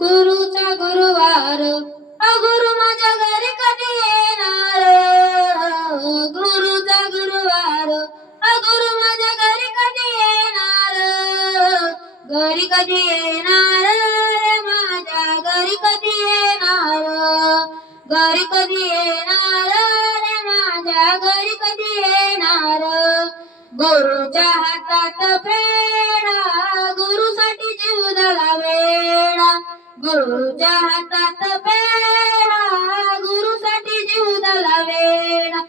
गुरुचा गुरुवार गुरु माझ्या घरी कधी येणार. गुरुचा गुरुवार गुरु माझ्या घरी कधी येणार. घरी कधी येणार रे माझ्या घरी कधी येणार. घरी कधी येणार रे माझ्या घरी कधी येणार. गुरुच्या हातात पेढा गुरुसाठी जीव झाला वेडा. गुरुच्या हातात पेढा गुरुसाठी जीव झाला वेडा.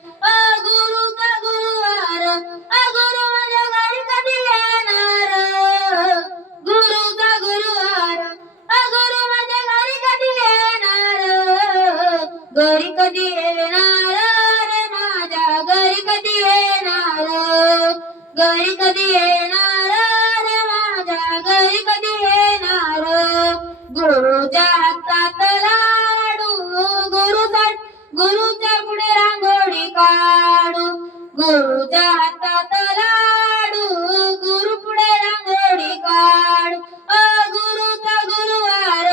गुरुचा गुरुवार गुरु माझ्या घरी कधी येणार. गुरुचा गुरुवार गुरु माझ्या घरी कधी येणार. घरी कधी येणार रे माझ्या घरी कधी येणार. घरी कधी येणार रे माझ्या घरी कधी येणार. गुरुच्या हातात लाडू गुरुच्या पुढे रांगोळी काढू. गुरुच्या हातात लाडू गुरु पुढे रांगोळी काढू. गुरुचा गुरुवार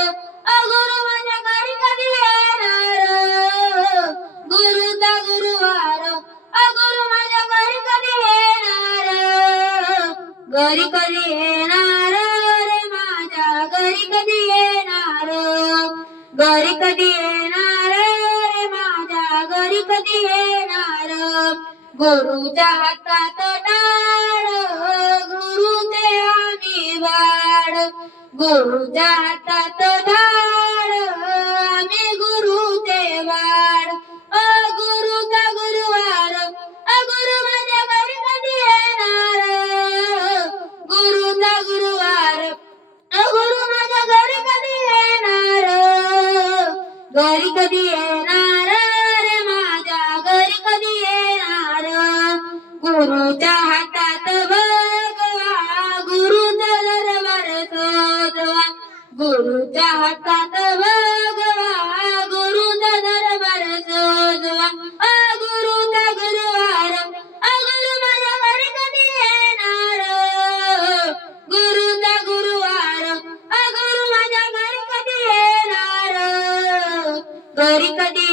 गुरु माझ्या घरी कधी येणार. गुरुचा गुरुवार गुरु माझ्या घरी कधी येणार. घरी कधी येणार रे माझ्या घरी कधी येणार. घरी कधी येणार रे माझ्या घरी कधी येणार. गुरुच्या हातात टाळ गुरुचे आम्ही वाड. गुरुच्या हातात टाळ आम्ही गुरुचे वाड. गुरुचा गुरुवार गुरु माझ्या घरी कधी येणार. गुरुचा गुरुवार गुरु माझ्या घरी कधी येणार. घरी कधी येणार रे माझ्या घरी कधी येणार. गुरुच्या हातात भगवा गुरुचा दरबार सजवा. गुरुच्या हातात भगवा गुरुचा दरबार सजवा. गुरुचा गुरुवार गुरु माझ्या घरी कधी येणार. गुरुचा गुरुवार गुरु माझ्या घरी कधी येणार. घरी कधी